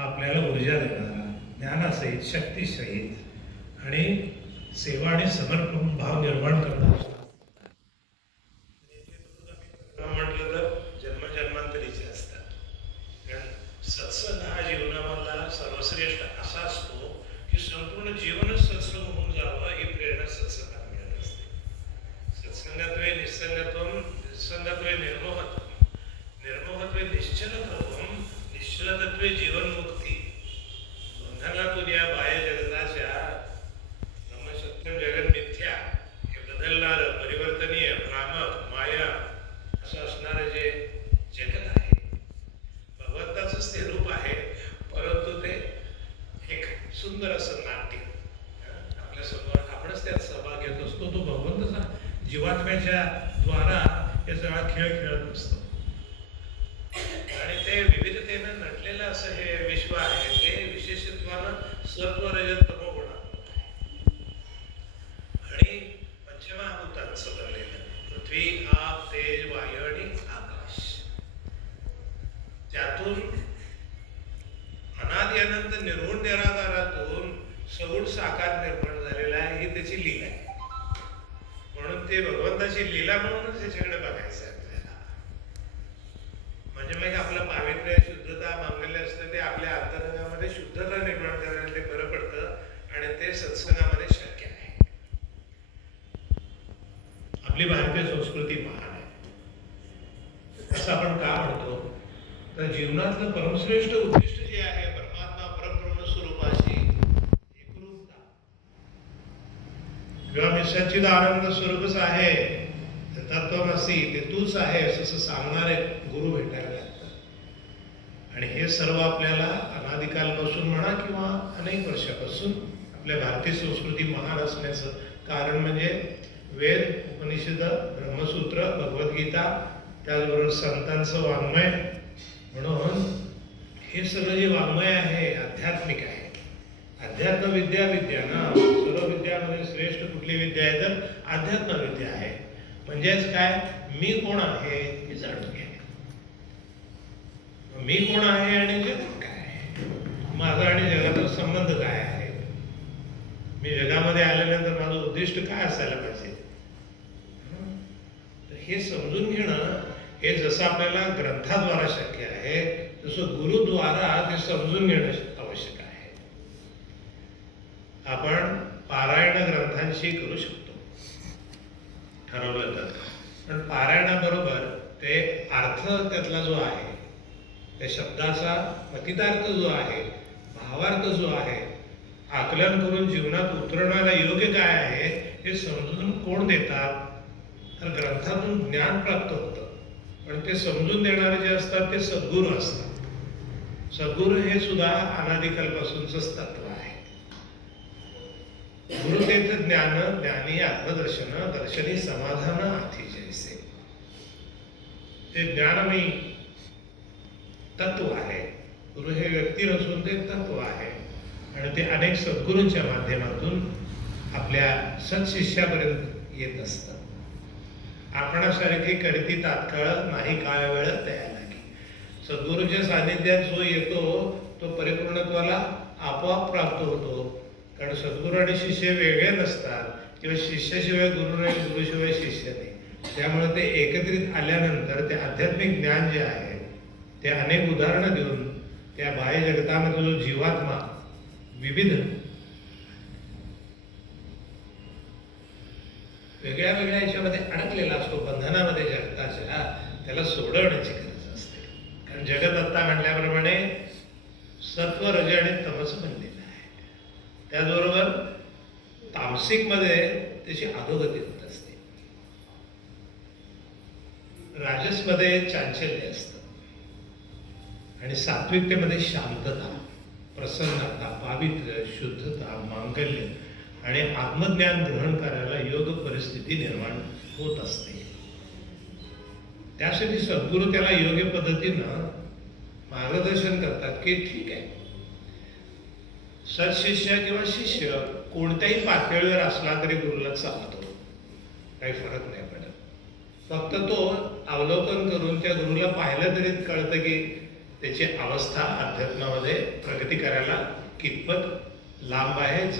आपल्याला ऊर्जा देणारा, ज्ञानासहित, शक्तीसहित आणि सेवा आणि समर्पण भाव निर्माण करणारा म्हटलं तर जन्मजन्मांतरीचे असतात. कारण सत्संग हा जीवनामधला सर्वश्रेष्ठ असा असतो की संपूर्ण जीवनच सत्संग होऊन जावं ही प्रेरणा सत्संगात मिळत असते. सत्संगात्वे निसंगत्वम, निसंगत्वे निर्मोहत्वम, निर्मोहत्वे निश्चलत्वम, निश्चलत्वे जीवनमुक्ती. बंधनातून या बाह्य जगताच्या ब्रह्मसत्यम जगन मिथ्या हे बदलणारं, परिवर्तनीय, भ्रामक, माया असं असणारं जे जगत आहे, भगवंताचंच ते रूप आहे. परंतु ते एक सुंदर असं नाट्य आपल्या समोर, आपणच त्यात सहभाग घेत असतो. तो भगवंताचा जीवात्म्याच्या द्वारा हे सगळा खेळ खेळत असतो आणि ते विविधतेनं नटलेलं असं हे विश्व आहे. ते विशेषत्वानं सत्व रजत तमो गुणात्मक आहे आणि पंचमहाभूतांचं बनलेलं पृथ्वी, आप, तेज, वायू आणि आकाश. त्यातून अनादि अनंत निर्गुण निराकारातून सगुण साकार निर्माण झालेला आहे. ही त्याची लीला आहे. म्हणून ते भगवंताची लीला म्हणूनच त्याच्याकडे बघायचं आहे आपल्याला. म्हणजे मग आपलं पावित्र्य, शुद्धता मागलेले असतं ते आपल्या अंतरंगामध्ये शुद्धता निर्माण करायला ते बरं पडतं आणि ते सत्संगामध्ये शक्य आहे. आपली भारतीय संस्कृती महान आहे असं आपण का म्हणतो? तर जीवनातलं परमश्रेष्ठ उद्दिष्ट जे आहे, परमात्मा परब्रह्म स्वरूपाशी एकरूपता किंवा मी सच्चिदानंद स्वरूपच आहे, तत्त्वमसी, ते तूच आहेस असं सांगणारे गुरु भेटायला लागतात. आणि हे सर्व आपल्याला अनादिकालपासून म्हणा किंवा अनेक वर्षापासून आपल्या भारतीय संस्कृती महान असण्याचं कारण म्हणजे वेद, उपनिषद, ब्रह्मसूत्र, भगवद्गीता, त्याचबरोबर संतांचं वाङ्मय. म्हणून हे सगळं जे वाङ्मय आहे आध्यात्मिक आहे. अध्यात्म विद्या विद्या ना, सर्व विद्यामध्ये श्रेष्ठ कुठली विद्या आहे तर अध्यात्म विद्या आहे. म्हणजेच काय, मी कोण आहे हे जाणून घ्या. मी कोण आहे आणि जग काय आहे, माझा आणि जगाचा संबंध काय आहे, मी जगामध्ये आल्यानंतर माझं उद्दिष्ट काय असायला पाहिजे, हे समजून घेणं हे जसं आपल्याला ग्रंथाद्वारा शक्य आहे तसं गुरुद्वारा ते समजून घेणं आवश्यक आहे. आपण पारायण ग्रंथांशी करू शकतो ठरवलं तर, पण पारायणाबरोबर ते अर्थ त्यातला जो आहे, त्या शब्दाचा मतितार्थ जो आहे, भावार्थ जो आहे, आकलन करून जीवनात उतरवण्याला योग्य काय आहे हे समजून कोण देतात तर ग्रंथातून ज्ञान प्राप्त होतं. पण ते समजून देणारे जे असतात ते सद्गुरू असतात. सद्गुरू हे सुद्धा अनादिकालपासूनच तत्व आहे. गुरुतेथ ज्ञान, ज्ञानी आत्मदर्शन, दर्शनी समाधान आथी जैसे. ते ज्ञानमयी तत्व आहे. गुरु हे व्यक्ती नसून ते तत्व आहे आणि ते अनेक सद्गुरूंच्या माध्यमातून आपल्या सत्शिष्यापर्यंत येत असतं. आपणासारखी करती तात्काळ नाही काळ वेळ तयार लागी. सद्गुरूच्या सानिध्यात जो येतो तो परिपूर्णत्वाला आपोआप प्राप्त होतो. कारण सद्गुरू आणि शिष्य वेगळे नसतात किंवा शिष्याशिवाय गुरु नाही, गुरुशिवाय शिष्य नाही. त्यामुळे ते एकत्रित आल्यानंतर ते आध्यात्मिक ज्ञान जे आहे ते अनेक उदाहरणं देऊन त्या बाह्य जगतामध्ये जो जीवात्मा विविध वेगळ्या वेगळ्या याच्यामध्ये अडकलेला असतो, बंधनामध्ये जगताच्या, त्याला सोडवण्याची गरज असते. कारण जगत आत्ता म्हटल्याप्रमाणे सत्व, रज आणि तमस बनलेलं आहे. त्याचबरोबर तामसिकमध्ये त्याची अधोगती होत असते, राजसमध्ये चांचल्य असतं आणि सात्विकतेमध्ये शांतता, प्रसन्नता, पावित्र्य, शुद्धता, मांगल्य आणि आत्मज्ञान ग्रहण करायला योग्य परिस्थिती निर्माण होत असते. त्यासाठी सद्गुरू त्याला योग्य पद्धतीनं मार्गदर्शन करतात की ठीक आहे, सत्शिष्य किंवा शिष्य कोणत्याही पातळीवर असला तरी गुरुला चालतो, काही फरक नाही पडत. फक्त तो अवलोकन करून त्या गुरुला पाहिलं तरी कळतं की त्याची अवस्था अध्यात्मामध्ये प्रगती करायला कितपत लांब आहे